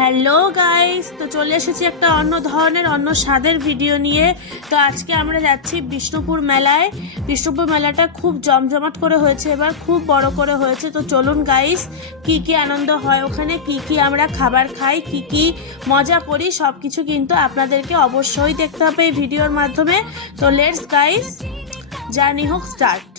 Hello guys, তো চলে এসেছি একটা অন্য ধরনের অন্য স্বাদের ভিডিও নিয়ে। তো আজকে আমরা যাচ্ছি বিষ্ণুপুর মেলায়। বিষ্ণুপুর মেলাটা খুব জমজমাট করে হয়েছে, এবার খুব বড় করে হয়েছে। তো চলুন গাইস, কি কি আনন্দ হয় ওখানে, কি কি আমরা খাবার খাই, কি কি মজা করি, সব কিছু কিন্তু আপনাদেরকে অবশ্যই দেখতে হবে এই ভিডিওর মাধ্যমে। তো লেটস গাইস, জার্নি হোক স্টার্ট।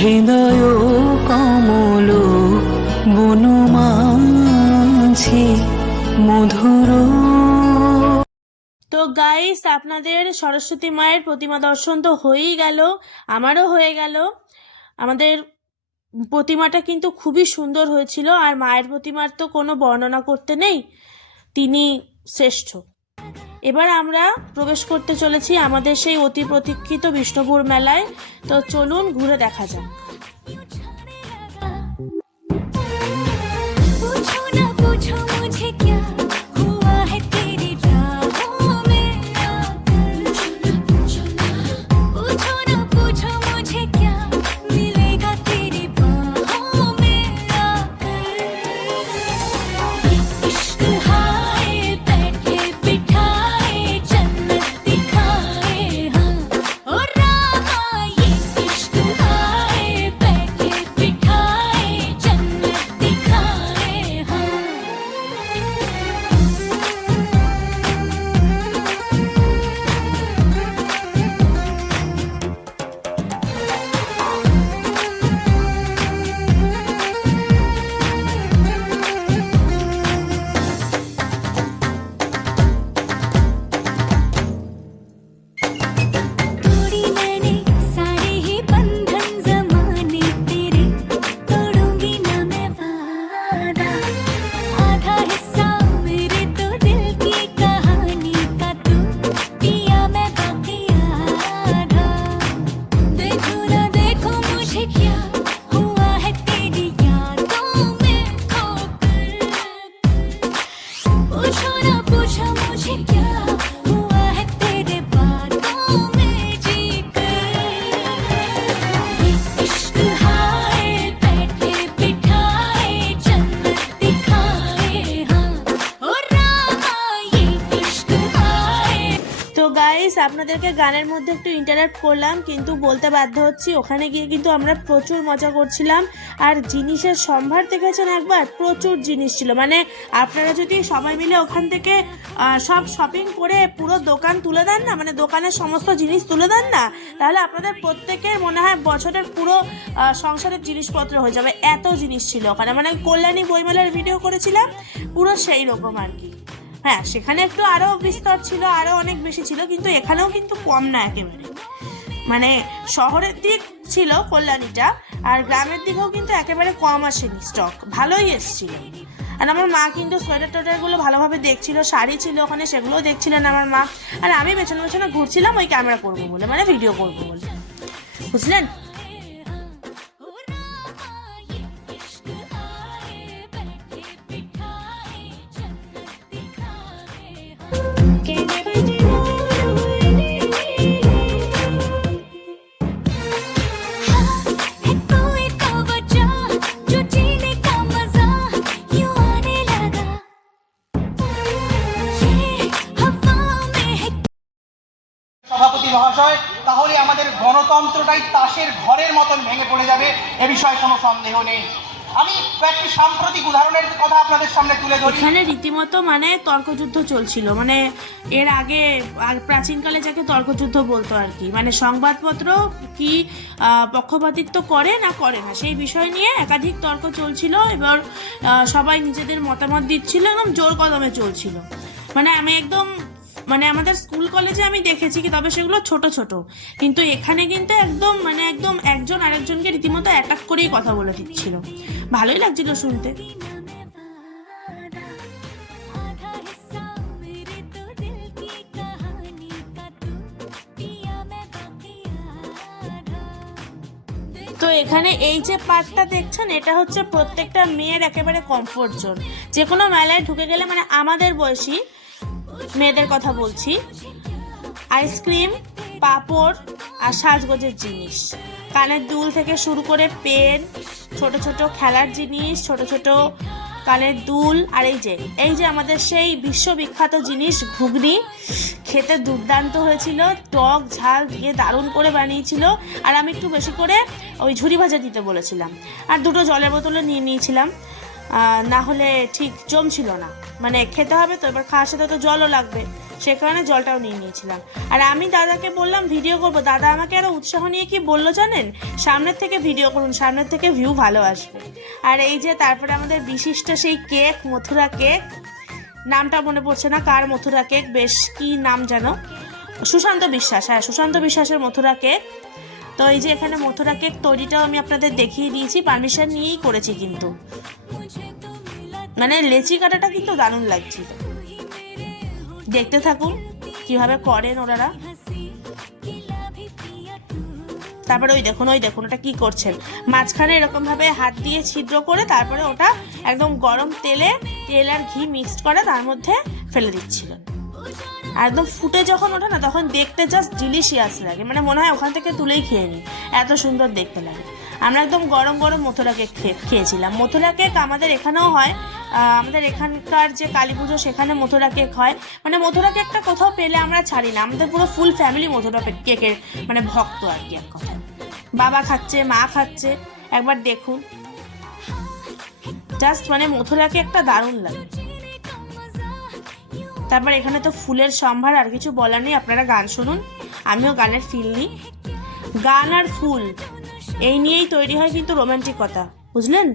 হৃদয় কমল বনমাঝে মধুর। তো গাইস, আপনাদের সরস্বতী মায়ের প্রতিমা দর্শন তো হয়েই গেল, আমারও হয়ে গেল। আমাদের প্রতিমাটা কিন্তু খুবই সুন্দর হয়েছিল, আর মায়ের প্রতিমার তো কোনো বর্ণনা করতে নেই, তিনি শ্রেষ্ঠ। এবার আমরা প্রবেশ করতে চলেছি আমাদের সেই অতি প্রতীক্ষিত বিষ্ণুপুর মেলায়। তো চলুন ঘুরে দেখা যাক। पूछो ना पूछो मुझे क्या हुआ है तेरे बातों में जी ये इश्क हाय बैठे बिठाए जन्नत दिखाए हाँ ओ रामा ये इश्क हाय। তো গাইস আপনাদেরকে গানের মধ্যে একটু ইন্টারাক্ট করলাম, কিন্তু বলতে বাধ্য হচ্ছি ওখানে গিয়ে কিন্তু আমরা প্রচুর মজা করছিলাম। আর জিনিসের সম্ভার দেখেছেন একবার, প্রচুর জিনিস ছিল। মানে আপনারা যদি সবাই মিলে ওখান থেকে সব শপিং করে পুরো দোকান তুলে দেন না, মানে দোকানের সমস্ত জিনিস তুলে দেন না, তাহলে আপনাদের প্রত্যেকের মনে হয় বছরের পুরো সংসারের জিনিসপত্র হয়ে যাবে। এত জিনিস ছিল ওখানে, মানে কল্যাণী বইমেলার ভিডিও করেছিলাম পুরো সেই রকম আর কি। হ্যাঁ, সেখানে একটু আরও বিস্তর ছিল, আরও অনেক বেশি ছিল, কিন্তু এখানেও কিন্তু কম না একেবারে। মানে শহরের দিক ছিল কল্যাণীটা, আর গ্রামের দিকেও কিন্তু একেবারে কম আসেনি, স্টক ভালোই এসেছিল। আর আমার মা কিন্তু সোয়েটার টোয়েটারগুলো ভালোভাবে দেখছিল, শাড়ি ছিল ওখানে সেগুলোও দেখছিলেন আমার মা। আর আমি পেছনে পেছনে ঘুরছিলাম ওই ক্যামেরা করবো বলে, মানে ভিডিও করবো বলে, বুঝলেন। সভাপতি মহাশয়, তাহলে আমাদের গণতন্ত্রটাই তাসের ঘরের মতন ভেঙে পড়ে যাবে, এ বিষয়ে কোনো সন্দেহ নেই। আমি কয়েকটি সাম্প্রতিক উদাহরণের কথা আপনাদের সামনে তুলে ধরি। এখানে রীতিমতো মানে তর্কযুদ্ধ চলছিল, মানে এর আগে প্রাচীনকালে যাকে তর্কযুদ্ধ বলতো আর কি, মানে সংবাদপত্র কি পক্ষপাতিত্ব করে না করে না সেই বিষয় নিয়ে একাধিক তর্ক চলছিল। এবার সবাই নিজেদের মতামত দিচ্ছিল, একদম জোর কদমে চলছিল। মানে আমি একদম মানে আমাদের স্কুল কলেজে আমি দেখেছি কি, তবে সেগুলো ছোট ছোট, কিন্তু এখানে কিন্তু একদম মানে একদম একজন আরেকজনকে রীতিমতো অ্যাটাক করেই কথা বলে দিচ্ছিল। ভালোই লাগছিল শুনতে। তো এখানে এই যে পার্টটা দেখছেন, এটা হচ্ছে প্রত্যেকটা মেয়ের একেবারে কমফোর্ট জোন। যে কোনো মেলায় ঢুকে গেলে, মানে আমাদের বয়সী মেয়েদের কথা বলছি, আইসক্রিম, পাঁপড় আর সাজগোজের জিনিস, কানের দুল থেকে শুরু করে পেন, ছোট ছোট খেলার জিনিস, ছোট ছোট কানের দুল, আর এই যে আমাদের সেই বিশ্ববিখ্যাত জিনিস ঘুগনি, খেতে দুর্দান্ত হয়েছিল, টক ঝাল দিয়ে দারুণ করে বানিয়েছিল। আর আমি একটু বেশি করে ওই ঝুরি ভাজা দিতে বলেছিলাম, আর দুটো জলের বোতলও নিয়ে নিয়েছিলাম, না হলে ঠিক জমছিল না। মানে খেতে হবে তো, এবার খাওয়ার সাথে তো জলও লাগবে, সে কারণে জলটাও নিয়ে নিয়েছিলাম। আর আমি দাদাকে বললাম ভিডিও করবো, দাদা আমাকে আরও উৎসাহ নিয়ে কি বললো জানেন, সামনের থেকে ভিডিও করুন, সামনের থেকে ভিউ ভালো আসবে। আর এই যে তারপরে আমাদের বিশিষ্ট সেই কেক, মথুরা কেক, নামটা মনে পড়ছে না কার মথুরা কেক, বেশ কি নাম যেন, সুশান্ত বিশ্বাস, হ্যাঁ সুশান্ত বিশ্বাসের মথুরা কেক। তো এই যে এখানে মথুরা কেক তৈরিটাও আমি আপনাদের দেখিয়ে দিয়েছি, পারমিশন নিয়েই করেছি কিন্তু। মানে লেচি কাটাটা কিন্তু দারুণ লাগছিল, দেখতে থাকুন কিভাবে করেন ওনারা। তারপরে ওই দেখুন ওটা কি করছেন, মাঝখানে এরকম ভাবে হাত দিয়ে ছিদ্র করে তারপরে ওটা একদম গরম তেল আর ঘি মিক্সড করে তার মধ্যে ফেলে দিচ্ছিলেন। আর একদম ফুটে যখন ওঠে না, তখন দেখতে জাস্ট ডিলিশিয়াস লাগে, মানে মনে হয় ওখান থেকে তুলেই খেয়ে নিই, এত সুন্দর দেখতে লাগে। আমরা একদম গরম গরম মথুরা কেক খেয়েছিলাম। মথুরা কেক আমাদের এখানেও হয়, আমাদের এখানকার যে কালী পুজো সেখানে মথুরা কেক হয়। মানে মথুরা কেকটা কোথাও পেলে আমরা ছাড়ি না, আমাদের পুরো ফুল ফ্যামিলি মথুরা কেকের মানে ভক্ত আর কি এক কথা। বাবা খাচ্ছে, মা খাচ্ছে, একবার দেখুন, জাস্ট মানে মথুরা কেকটা দারুণ লাগে। তারপর এখানে তো ফুলের সম্ভার, আর কিছু বলার নেই, আপনারা গান শুনুন, আমিও গানের ফিল নিই। গান আর ফুল এই নিয়েই তৈরি হয় কিন্তু রোমান্টিকতা, বুঝলেন।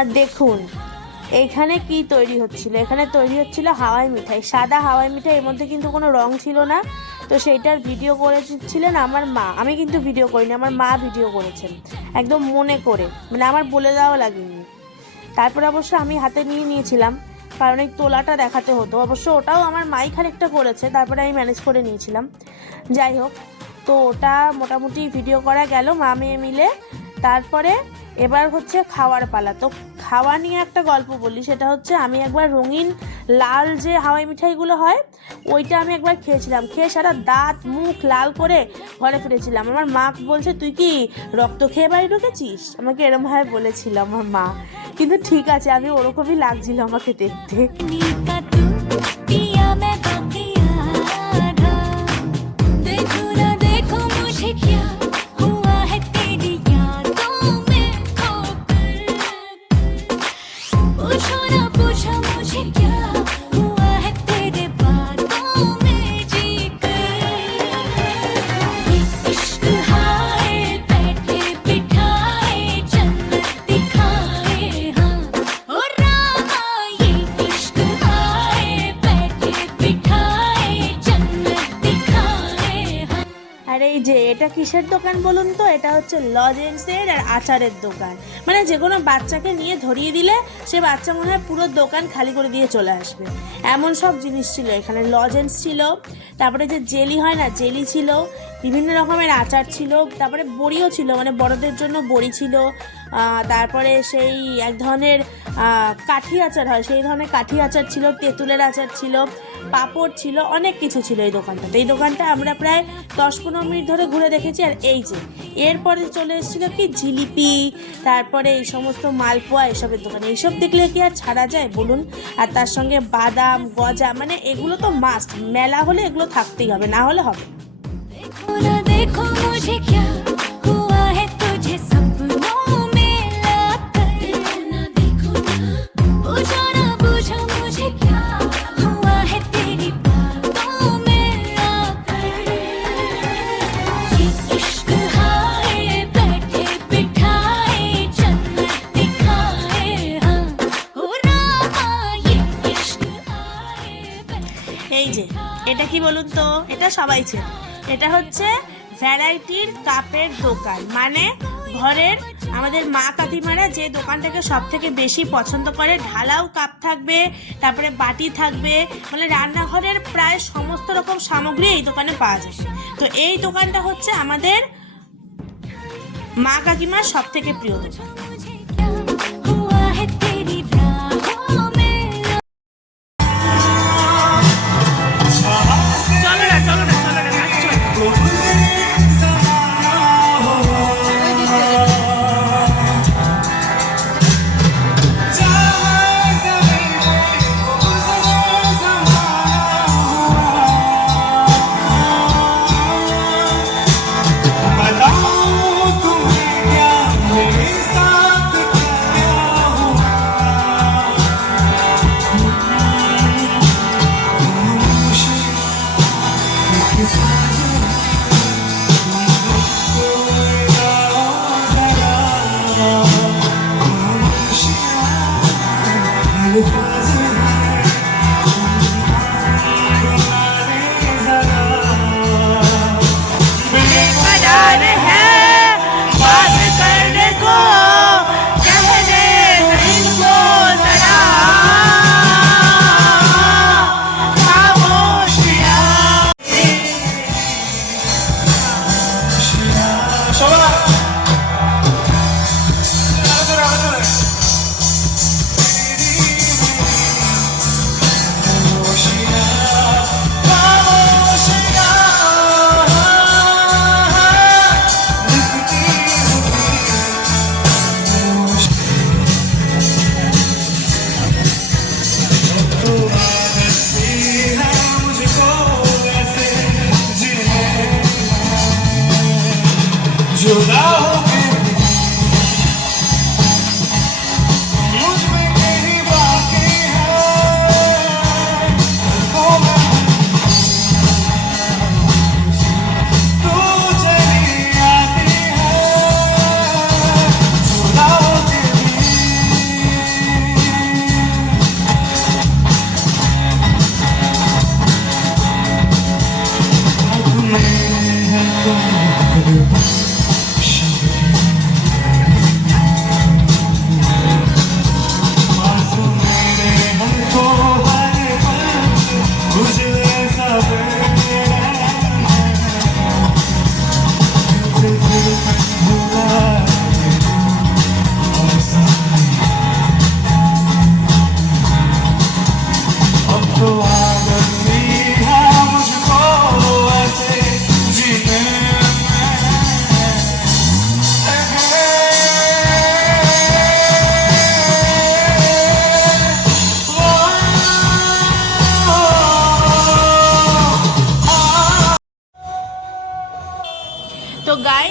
আর দেখুন এইখানে কি তৈরি হচ্ছিল, এখানে তৈরি হচ্ছিল হাওয়াই মিঠাই, সাদা হাওয়াই মিঠাই, এর মধ্যে কিন্তু কোনো রং ছিল না। তো সেইটার ভিডিও করেছিলেন আমার মা, আমি কিন্তু ভিডিও করিনি, আমার মা ভিডিও করেছেন একদম মনে করে, মানে আমার বলে দেওয়া লাগেনি। তারপরে অবশ্য আমি হাতে নিয়েছিলাম, কারণ এই তোলাটা দেখাতে হতো। অবশ্য ওটাও আমার মাই খানিকটা করেছে, তারপরে আমি ম্যানেজ করে নিয়েছিলাম। যাই হোক, তো ওটা মোটামুটি ভিডিও করা গেল মা মেয়ে মিলে। তারপরে এবার হচ্ছে খাওয়ার পালা। তো খাওয়া নিয়ে একটা গল্প বলি, সেটা হচ্ছে আমি একবার রঙিন লাল যে হাওয়াই মিঠাইগুলো হয় ওইটা আমি একবার খেয়েছিলাম, খেয়ে সারা দাঁত মুখ লাল করে ঘরে ফিরেছিলাম। আমার মা বলছে তুই কি রক্ত খেয়ে বাড়ি ঢুকেছিস, আমাকে এরমভাবে বলেছিল আমার মা। কিন্তু ঠিক আছে, আমি ওরকমই লাগছিল আমাকে দেখতে। का तू पिया मैं बाकी आधा देखो ना देखो मुझे क्या हुआ है तेरी यादों में खोकर पूछो ना पूछो मुझे क्या हुआ है तेरे बातों में जीकर ये इश्क हाय बैठे बिठाए जन्नत दिखाए हाँ ओ रामा ये इश्क हाय बैठे बिठाए जन्नत दिखाए हाँ। আর এই যে এটা কিসের দোকান বলুন তো, এটা হচ্ছে লজেন্সের আর আচারের দোকান। মানে যে কোনো বাচ্চাকে নিয়ে ধরিয়ে দিলে সে বাচ্চা মনে হয় পুরো দোকান খালি করে দিয়ে চলে আসবে, এমন সব জিনিস ছিল এখানে। লজেন্স ছিল, তারপরে যে জেলি হয় না জেলি ছিল, বিভিন্ন রকমের আচার ছিল, তারপরে বড়িও ছিল, মানে বড়দের জন্য বড়ি ছিল, তারপরে সেই এক ধরনের কাঠি আচার হয় সেই ধরনের কাঠি আচার ছিল, তেঁতুলের আচার ছিল, পাঁপড় ছিল, অনেক কিছু ছিল এই দোকানটাতে। এই দোকানটা আমরা প্রায় 10-15 মিনিট ধরে ঘুরে দেখেছি। আর এই যে এরপরে চলে এসেছিলো কি জিলিপি, তারপরে এই সমস্ত মালপোয়া, এসবের দোকান। এইসব দেখলে কি আর ছাড়া যায় বলুন? আর তার সঙ্গে বাদাম গজা, মানে এগুলো তো মাস্ট, মেলা হলে এগুলো থাকতেই হবে, না হলে হবে। देखो ना देखो मुझे क्या हुआ है तुझे सपनों में लाकर देखो ना पूछो ना पूछो मुझे क्या हुआ है तेरी बातों में आकर ये इश्क हाय बैठे बिठाए जन्नत दिखाए हाँ ओ रामा ये इश्क हाय এই যে এটা কি বলুন তো, এটা সবাই চেনে, এটা হচ্ছে ভ্যারাইটির কাপের দোকান। মানে ঘরের আমাদের মা কাকিমারা যে দোকানটাকে সব থেকে বেশি পছন্দ করে, ঢালাও কাপ থাকবে, তারপরে বাটি থাকবে, মানে রান্নাঘরের প্রায় সমস্ত রকম সামগ্রী এই দোকানে পাওয়া যায়। তো এই দোকানটা হচ্ছে আমাদের মা কাকিমার সব থেকে প্রিয় দোকান। मुझे क्या हुआ है तेरी राहों में চলো না চলো না চলো না, কাজ চলো।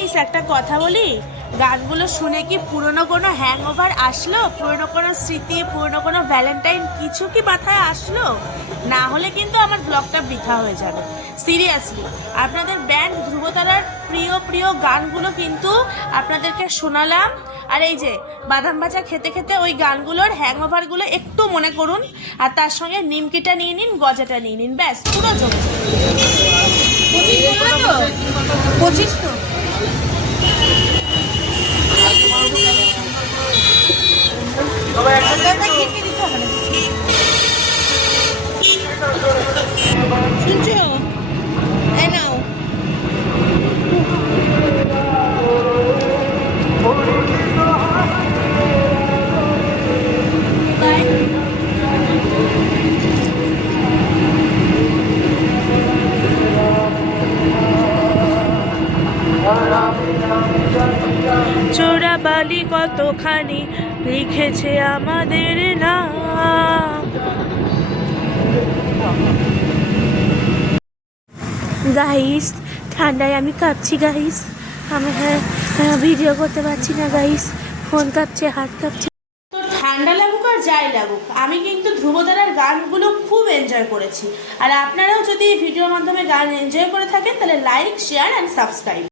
গাইস একটা কথা বলি, গানগুলো শুনে কি পুরনো কোনো হ্যাংওভার আসলো, পুরনো কোনো স্মৃতি, পুরনো কোনো ভ্যালেন্টাইন কিছু কি মাথায় আসলো? না হলে কিন্তু আমার ব্লগটা বৃথা হয়ে যাবে। সিরিয়াসলি আপনাদের ব্যান্ড ধ্রুবতারার প্রিয় প্রিয় গানগুলো কিন্তু আপনাদেরকে শোনালাম। আর এই যে বাদাম ভাজা খেতে খেতে ওই গানগুলোর হ্যাংওভারগুলো একটু মনে করুন, আর তার সঙ্গে নিমকিটা নিয়ে নিন, গজাটা নিয়ে নিন, ব্যাস পুরো জমে যাবে। 25 তো শুনছো? এই নাও। চোরা বালি কতখানি লিখেছে আমাদের নাম। গাইস ঠান্ডায় আমি কাঁপছি গাইস, আমি ভিডিও করতে পারছি না গাইস, ফোন কাঁপছে, হাত কাঁপছে। তো ঠান্ডা লাগুক আর যাই লাগুক, আমি কিন্তু ধ্রুবতারার গানগুলো খুব এনজয় করেছি। আর আপনারাও যদি এই ভিডিওর মাধ্যমে গান এনজয় করে থাকেন তাহলে লাইক, শেয়ার অ্যান্ড সাবস্ক্রাইব।